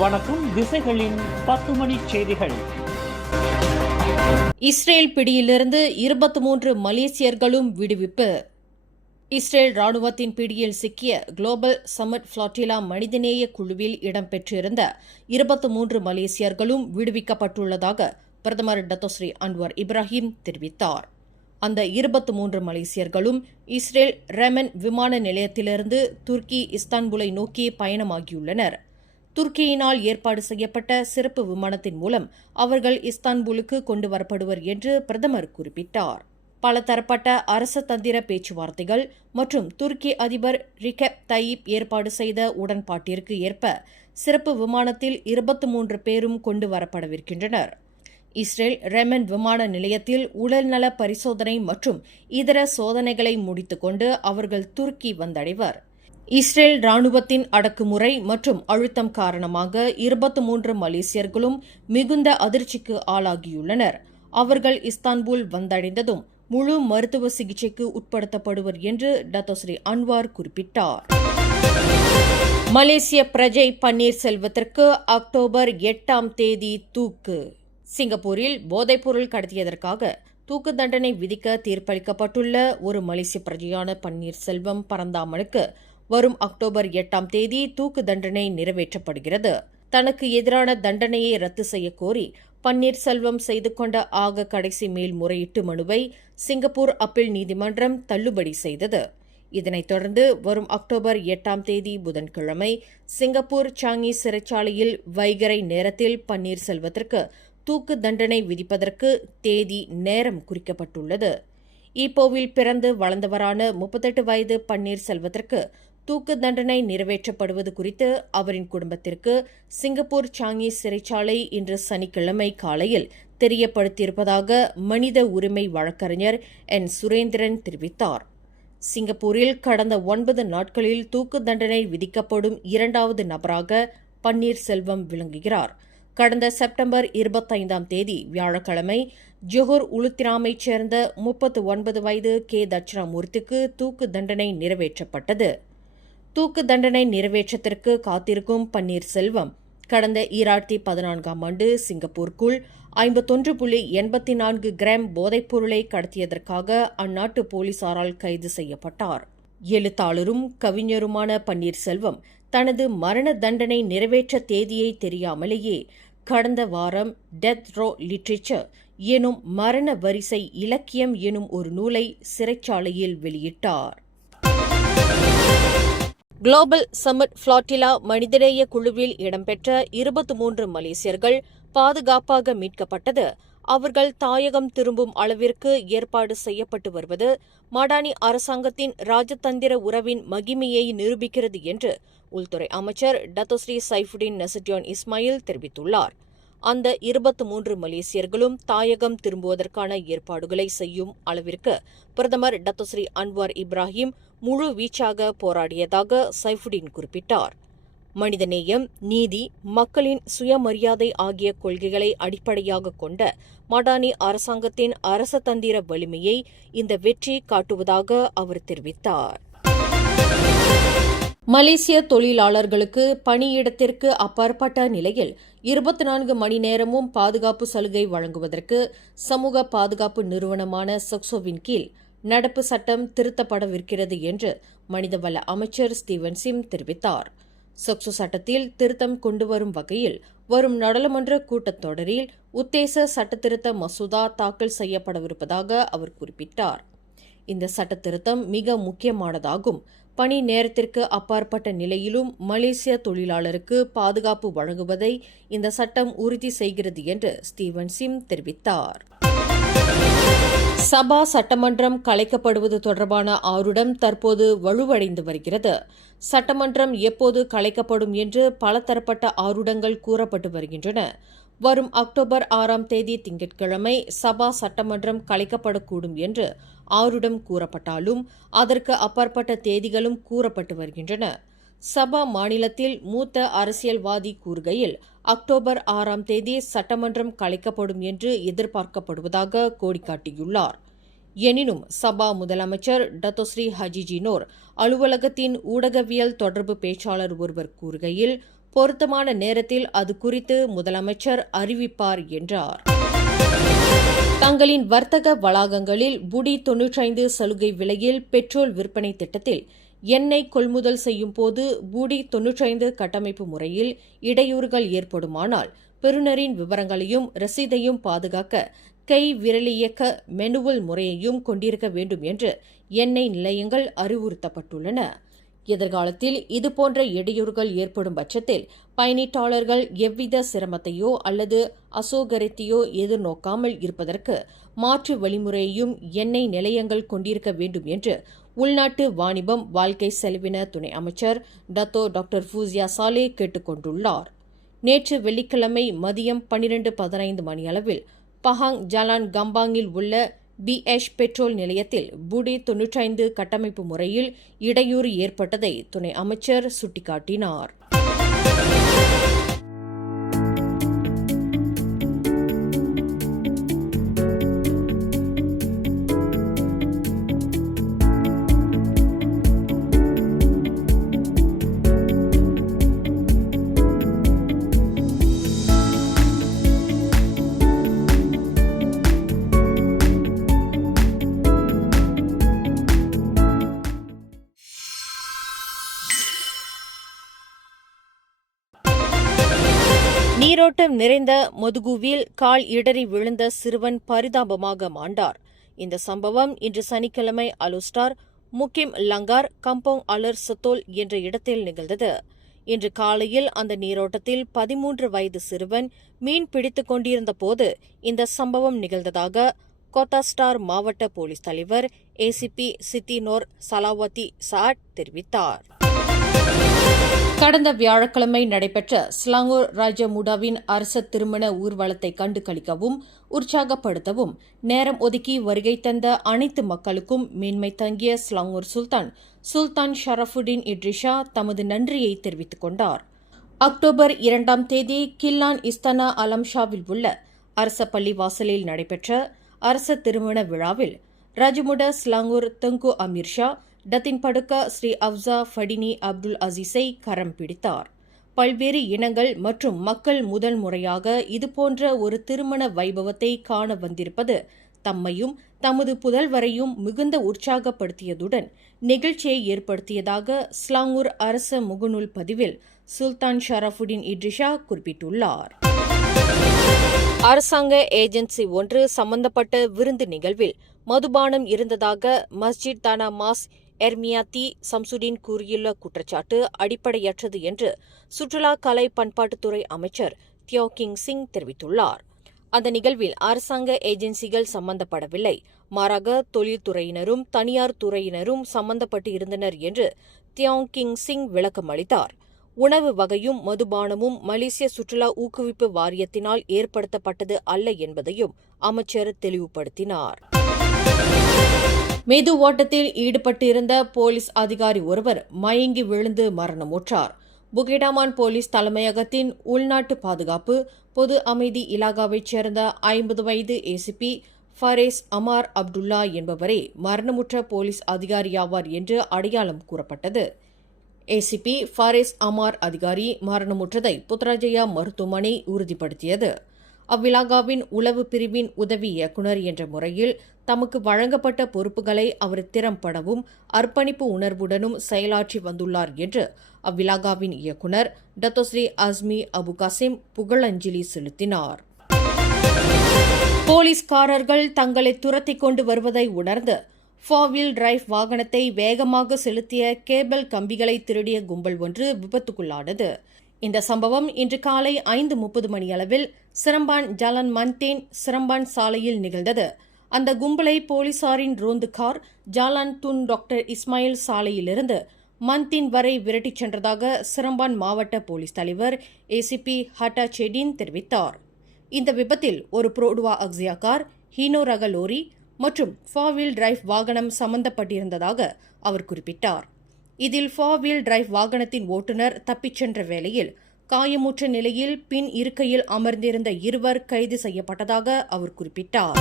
வணக்கம். திசைகளின் 10 மணி செய்திகள். இஸ்ரேல் பிடியிலிருந்து 23 மலேசியர்களும் விடுவிப்பு. இஸ்ரேல் ராணுவத்தின் பிடியில் சிக்கிய குளோபல் சமிட் ஃபிளாட்டிலா மனிதநேய குழுவில் இடம்பெற்றிருந்த 23 மலேசியர்களும் விடுவிக்கப்பட்டுள்ளதாக பிரதமர் டத்தோஸ்ரீ அன்வர் இப்ராஹிம் தெரிவித்தார். அந்த 23 மலேசியர்களும் இஸ்ரேல் ரெமன் விமான நிலையத்திலிருந்து துருக்கி இஸ்தான்புலை நோக்கி பயணமாகியுள்ளனர். துருக்கியினால் ஏற்பாடு செய்யப்பட்ட சிறப்பு விமானத்தின் மூலம் அவர்கள் இஸ்தான்புலுக்கு கொண்டு வரப்படுவர் என்று பிரதமர் குறிப்பிட்டார். பல தரப்பட்ட அரச தந்திர பேச்சுவார்த்தைகள் மற்றும் துருக்கி அதிபர் ரிகெப் தயீப் ஏற்பாடு செய்த உடன்பாட்டிற்கு ஏற்ப சிறப்பு விமானத்தில் 23 பேரும் கொண்டு வரப்படவிருக்கின்றனர். இஸ்ரேல் ரெமன் விமான நிலையத்தில் உடல்நல பரிசோதனை மற்றும் இதர சோதனைகளை முடித்துக்கொண்டு அவர்கள் துருக்கி வந்தடைவர். இஸ்ரேல் ராணுவத்தின் அடக்குமுறை மற்றும் அழுத்தம் காரணமாக 23 மலேசியர்களும் மிகுந்த அதிர்ச்சிக்கு ஆளாகியுள்ளனர். அவர்கள் இஸ்தான்புல் வந்தடைந்ததும் முழு மருத்துவ சிகிச்சைக்கு உட்படுத்தப்படுவர் என்று டத்தோஸ்ரீ அன்வார் குறிப்பிட்டார். மலேசிய பிரஜை பன்னீர்செல்வத்திற்கு அக்டோபர் 8ஆம் தேதி தூக்கு. சிங்கப்பூரில் போதைப்பொருள் கடத்தியதற்காக தூக்கு தண்டனை விதிக்க தீர்ப்பளிக்கப்பட்டுள்ள ஒரு மலேசிய பிரஜையான பன்னீர்செல்வம் பரந்தாமனுக்கு வரும் அக்டோபர் 8ஆம் தேதி தூக்கு தண்டனை நிறைவேற்றப்படுகிறது. தனக்கு எதிரான தண்டனையை ரத்து செய்ய கோரி பன்னீர்செல்வம் செய்து கொண்ட ஆக கடைசி மேல்முறையீட்டு மனுவை சிங்கப்பூர் அப்பீல் நீதிமன்றம் தள்ளுபடி செய்தது. இதனைத் தொடர்ந்து வரும் அக்டோபர் 8ஆம் தேதி புதன்கிழமை சிங்கப்பூர் சாங்கி சிறைச்சாலையில் வைகறை நேரத்தில் பன்னீர்செல்வத்திற்கு தூக்கு தண்டனை விதிப்பதற்கு தேதி நேரம் குறிக்கப்பட்டுள்ளது. ஈப்போவில் பிறந்து வளர்ந்தவரான 38 வயது பன்னீர்செல்வத்திற்கு தூக்கு தண்டனை நிறைவேற்றப்படுவது குறித்து அவரின் குடும்பத்திற்கு சிங்கப்பூர் சாங்கி சிறைச்சாலை இன்று சனிக்கிழமை காலையில் தெரியப்படுத்தியிருப்பதாக மனித உரிமை வழக்கறிஞர் என் சுரேந்திரன் தெரிவித்தார். சிங்கப்பூரில் கடந்த 9 நாட்களில் தூக்கு தண்டனை விதிக்கப்படும் 2வது நபராக பன்னீர்செல்வம் விளங்குகிறார். கடந்த செப்டம்பர் 25ஆம் தேதி வியாழக்கிழமை ஜொஹூர் உளுத்திராமைச் சேர்ந்த 39 வயது கே தட்சிணாமூர்த்திக்கு தூக்கு தண்டனை நிறைவேற்றப்பட்டது. தூக்கு தண்டனை நிறைவேற்றத்திற்கு காத்திருக்கும் பன்னீர்செல்வம் கடந்த 2014ஆம் ஆண்டு சிங்கப்பூருக்குள் 51.84 கிராம் போதைப்பொருளை கடத்தியதற்காக அந்நாட்டு போலீசாரால் கைது செய்யப்பட்டார். எழுத்தாளரும் கவிஞருமான பன்னீர்செல்வம் தனது மரண தண்டனை நிறைவேற்ற தேதியை தெரியாமலேயே கடந்த வாரம் டெத் ரோ லிட்ரேச்சர் எனும் மரண வரிசை இலக்கியம் எனும் ஒரு நூலை சிறைச்சாலையில் வெளியிட்டார். குளோபல் சமிட் ஃபிளாட்டிலா மனிதநேய குழுவில் இடம்பெற்ற 23 மலேசியர்கள் பாதுகாப்பாக மீட்கப்பட்டது. அவர்கள் தாயகம் திரும்பும் அளவிற்கு ஏற்பாடு செய்யப்பட்டு வருவது மடானி அரசாங்கத்தின் ராஜதந்திர உறவின் மகிமையை நிரூபிக்கிறது என்று உள்துறை அமைச்சர் டத்தோஸ்ரீ சைஃபுடின் நசுட்டியான் இஸ்மாயில் தெரிவித்துள்ளார். அந்த 23 மலேசியர்களும் தாயகம் திரும்புவதற்கான ஏற்பாடுகளை செய்யும் அளவிற்கு பிரதமர் டத்தோஸ்ரீ அன்வர் இப்ராஹிம் முழு வீச்சாக போராடியதாக சைஃபுடின் குறிப்பிட்டார். மனிதநேயம், நீதி, மக்களின் சுயமரியாதை ஆகிய கொள்கைகளை அடிப்படையாக கொண்ட மடானி அரசாங்கத்தின் அரசதந்திர வலிமையை இந்த வெற்றி காட்டுவதாக அவர் தெரிவித்தார். மலேசிய தொழிலாளர்களுக்கு பணியிடத்திற்கு அப்பாற்பட்ட நிலையில் 24 மணி நேரமும் பாதுகாப்பு சலுகை வழங்குவதற்கு சமூக பாதுகாப்பு நிறுவனமான சக்சோவின் கீழ் நடப்பு சட்டம் திருத்தப்படவிருக்கிறது என்று மனிதவள அமைச்சர் ஸ்டீவன் சிம் தெரிவித்தார். சக்சோ சட்டத்தில் திருத்தம் கொண்டுவரும் வகையில் வரும் நாடாளுமன்ற கூட்டத்தொடரில் உத்தேச சட்டத்திருத்த மசோதா தாக்கல் செய்யப்படவிருப்பதாக அவர் குறிப்பிட்டார். இந்த சட்டத்திருத்தம் மிக முக்கியமானதாகும். பணி நேரத்திற்கு அப்பாற்பட்ட நிலையிலும் மலேசிய தொழிலாளருக்கு பாதுகாப்பு வழங்குவதை இந்த சட்டம் உறுதி செய்கிறது என்று ஸ்டீவன் சிம் தெரிவித்தார். சபா சட்டமன்றம் கலைக்கப்படுவது தொடர்பான ஆருடம் தற்போது வலுவடைந்து வருகிறது. சட்டமன்றம் எப்போது கலைக்கப்படும் என்று பலதரப்பட்ட ஆருடங்கள் கூறப்பட்டு வருகின்றன. வரும் அக்டோபர் 6ஆம் தேதி திங்கட்கிழமை சபா சட்டமன்றம் கலைக்கப்படக்கூடும் என்று ஆருடம் கூறப்பட்டாலும் அதற்கு அப்பாற்பட்ட தேதிகளும் கூறப்பட்டு வருகின்றன. சபா மாநிலத்தில் மூத்த அரசியல்வாதி கூறுகையில் அக்டோபர் 6ஆம் தேதி சட்டமன்றம் கலைக்கப்படும் என்று எதிர்பார்க்கப்படுவதாக கோடிக்காட்டியுள்ளார். எனினும் சபா முதலமைச்சர் டத்தோஸ்ரீ ஹஜிஜி நோர் அலுவலகத்தின் ஊடகவியல் தொடர்பு பேச்சாளர் ஒருவர் கூறுகையில் பொருத்தமான நேரத்தில் அது குறித்து முதலமைச்சர் அறிவிப்பார் என்றார். தங்களின் வர்த்தக வளாகங்களில் புடி 95 சலுகை விலையில் பெட்ரோல் விற்பனை திட்டத்தில் எண்ணெய் கொள்முதல் செய்யும் போது புடி 95 கட்டமைப்பு முறையில் இடையூறுகள் ஏற்படுமானால் பெறுநரின் விவரங்களையும் ரசீதையும் பாதுகாக்க கை விரலியக்க மெனுவல் முறையையும் கொண்டிருக்க வேண்டும் என்று எண்ணெய் நிலையங்கள் அறிவுறுத்தப்பட்டுள்ளன. எதிர்காலத்தில் இதுபோன்ற இடையூறுகள் ஏற்படும் பட்சத்தில் பயணீட்டாளர்கள் எவ்வித சிரமத்தையோ அல்லது அசௌகரியத்தையோ எதிர்நோக்காமல் இருப்பதற்கு மாற்று வழிமுறையையும் எண்ணெய் நிலையங்கள் கொண்டிருக்க வேண்டும் என்று உள்நாட்டு வாணிபம் வாழ்க்கை செலவின துணை அமைச்சர் டாக்டர் ஃபூசியா சாலே கேட்டுக் கொண்டுள்ளார். நேற்று வெள்ளிக்கிழமை மதியம் 12:15 மணியளவில் பஹாங் ஜலான் கம்பாங்கில் உள்ள BH பெட்ரோல் நிலையத்தில் புடி 95 கட்டமைப்பு முறையில் இடையூறு ஏற்பட்டதை துணை அமைச்சர் சுட்டிக்காட்டினார். நீரோட்டம் நிறைந்த மொதுகுவில் கால் இடறி விழுந்த சிறுவன் பரிதாபமாக மாண்டார். இந்த சம்பவம் இன்று சனிக்கிழமை அலுஸ்டார் முக்கிம் லங்கார் கம்போங் அலர் சத்தோல் என்ற இடத்தில் நிகழ்ந்தது. இன்று காலையில் அந்த நீரோட்டத்தில் 13 வயது சிறுவன் மீன் பிடித்துக் கொண்டிருந்த போது இந்த சம்பவம் நிகழ்ந்ததாக கோத்தாஸ்டார் மாவட்ட போலீஸ் தலைவர் ACP சித்தினோர் சலாவதி சாட் தெரிவித்தார். கடந்த வியாழக்கிழமை நடைபெற்ற ஸ்லாங்கூர் ராஜமுடாவின் அரச திருமண ஊர்வலத்தை கண்டு களிக்கவும் உற்சாகப்படுத்தவும் நேரம் ஒதுக்கி வருகை தந்த அனைத்து மக்களுக்கும் மேன்மை தங்கிய ஸ்லாங்கூர் சுல்தான் ஷரஃபுடின் இட்ரிஷா தமது நன்றியை தெரிவித்துக் கொண்டார். அக்டோபர் 2ஆம் தேதி கில்லான் இஸ்தானா அலம்ஷாவில் உள்ள அரச பள்ளிவாசலில் நடைபெற்ற அரச திருமண விழாவில் ராஜமுட ஸ்லாங்கூர் தங்கு அமீர்ஷா டத்தின் படுக்க ஸ்ரீ அப்சா ஃபடினி அப்துல் அசீஸை கரம் பிடித்தார். பல்வேறு இனங்கள் மற்றும் மக்கள் முதல் முறையாக இதுபோன்ற ஒரு திருமண வைபவத்தை காண வந்திருப்பது தம்மையும் தமது புதல்வரையும் மிகுந்த உற்சாகப்படுத்தியதுடன் நிகழ்ச்சியை ஏற்படுத்தியதாக ஸ்லாங்கூர் அரச முகநூல் பதிவில் சுல்தான் ஷரஃபுடின் இட்ரிஷா குறிப்பிட்டுள்ளார். அரசாங்க ஏஜென்சி ஒன்று சம்பந்தப்பட்ட விருந்து நிகழ்வில் மதுபானம் இருந்ததாக மஸ்ஜித் தானா மாஸ் எர்மியாத்தி சம்சுடின் கூறியுள்ள குற்றச்சாட்டு அடிப்படையற்றது என்று சுற்றுலா கலை பண்பாட்டுத்துறை அமைச்சர் தியோ கிங் சிங் தெரிவித்துள்ளார். அந்த நிகழ்வில் அரசாங்க ஏஜென்சிகள் சம்பந்தப்படவில்லை, மாறாக தொழில்துறையினரும் தனியார் துறையினரும் சம்பந்தப்பட்டு இருந்தனர் என்று தியோ கிங் சிங் விளக்கம் அளித்தார். உணவு வகையும் மதுபானமும் மலேசிய சுற்றுலா ஊக்குவிப்பு வாரியத்தினால் ஏற்படுத்தப்பட்டது அல்ல என்பதையும் அமைச்சர் தெளிவுபடுத்தினார். மெது ஓட்டத்தில் ஈடுபட்டிருந்த போலீஸ் அதிகாரி ஒருவர் மயங்கி விழுந்து மரணமுற்றார். புகேடாமான் போலீஸ் தலைமையகத்தின் உள்நாட்டு பாதுகாப்பு பொது அமைதி இலாகாவைச் சேர்ந்த 50 வயது ACP ஃபரேஸ் அமார் அப்துல்லா என்பவரே மரணமுற்ற போலீஸ் அதிகாரியாவார் என்று அடையாளம் கூறப்பட்டது. ACP ஃபரேஸ் அமார் அதிகாரி மரணமுற்றதை புத்ராஜயா மருத்துவமனை உறுதிப்படுத்தியது. அவ்விலாகாவின் உளவு பிரிவின் உதவி இயக்குநர் என்ற முறையில் தமக்கு வழங்கப்பட்ட பொறுப்புகளை அவர் திறம்படவும் அர்ப்பணிப்பு உணர்வுடனும் செயலாற்றி வந்துள்ளார் என்று அவ்விலாகாவின் இயக்குநர் டத்தோஸ்ரீ அஸ்மி அபு காசிம் புகழஞ்சலி செலுத்தினார். போலீஸ்காரர்கள் தங்களை துரத்திக் கொண்டு வருவதை உணர்ந்து 4-wheel டிரைவ் வாகனத்தை வேகமாக செலுத்திய கேபிள் கம்பிகளை திருடிய கும்பல் ஒன்று விபத்துக்குள்ளானது. இந்த சம்பவம் இன்று காலை 5:30 மணியளவில் சிரம்பான் ஜலன் மந்தேன் சிரம்பான் சாலையில் நிகழ்ந்தது. அந்த கும்பலை போலீசாரின் ரோந்து car Jalan Tun doctor Ismail சாலையிலிருந்து மந்தின் வரை விரட்டிச் சென்றதாக சிரம்பான் மாவட்ட போலீஸ் தலைவர் ACP ஹட்டா செடின் தெரிவித்தார். இந்த விபத்தில் ஒரு புரோடுவா அக்ஸியா கார், ஹீனோ ரக லோரி மற்றும் 4-wheel டிரைவ் வாகனம் சம்பந்தப்பட்டிருந்ததாக அவர் குறிப்பிட்டார். இதில் 4-wheel டிரைவ் வாகனத்தின் ஓட்டுநர் தப்பிச் சென்ற வேளையில் காயமுற்ற நிலையில் பின் இருக்கையில் அமர்ந்திருந்த இருவர் கைது செய்யப்பட்டதாக அவர் குறிப்பிட்டார்.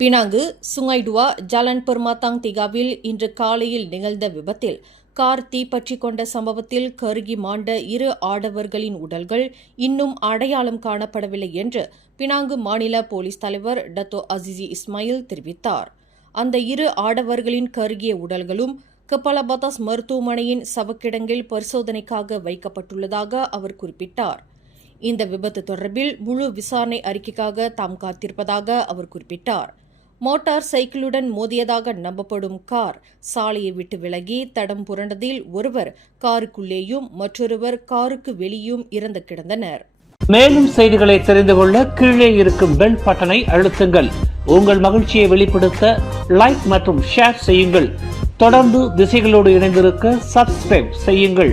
பினாங்கு சுங்கைடுவா ஜலன் பெர்மாத்தாங் திகாவில் இன்று காலையில் நிகழ்ந்த விபத்தில் கார் தீப்பற்றிக் கொண்ட சம்பவத்தில் கருகி மாண்ட 2 ஆடவர்களின் உடல்கள் இன்னும் அடையாளம் காணப்படவில்லை என்று பினாங்கு மாநில போலீஸ் தலைவர் டத்தோ அசிசி இஸ்மாயில் தெரிவித்தார். அந்த 2 ஆடவர்களின் கருகிய உடல்களும் கப்பலபதாஸ் மருத்துவமனையின் சவக்கிடங்கில் பரிசோதனைக்காக வைக்கப்பட்டுள்ளதாக அவர் குறிப்பிட்டார். இந்த விபத்து தொடர்பில் முழு விசாரணை அறிக்கைக்காக தாம் காத்திருப்பதாக அவர் குறிப்பிட்டார். மோட்டார் சைக்கிளுடன் மோதியதாக நம்பப்படும் கார் சாலையை விட்டு விலகி தடம் புரண்டதில் ஒருவர் காருக்குள்ளேயும் மற்றொருவர் காருக்கு வெளியும் இறந்து கிடந்தனர். மேலும் செய்திகளை தெரிந்து கொள்ள கீழே இருக்கும் பெல் பட்டனை அழுத்துங்கள். உங்கள் மகிழ்ச்சியை வெளிப்படுத்த லைக் மற்றும் ஷேர் செய்யுங்கள். தொடர்ந்து திசைகளோடு இணைந்திருக்க சப்ஸ்கிரைப் செய்யுங்கள்.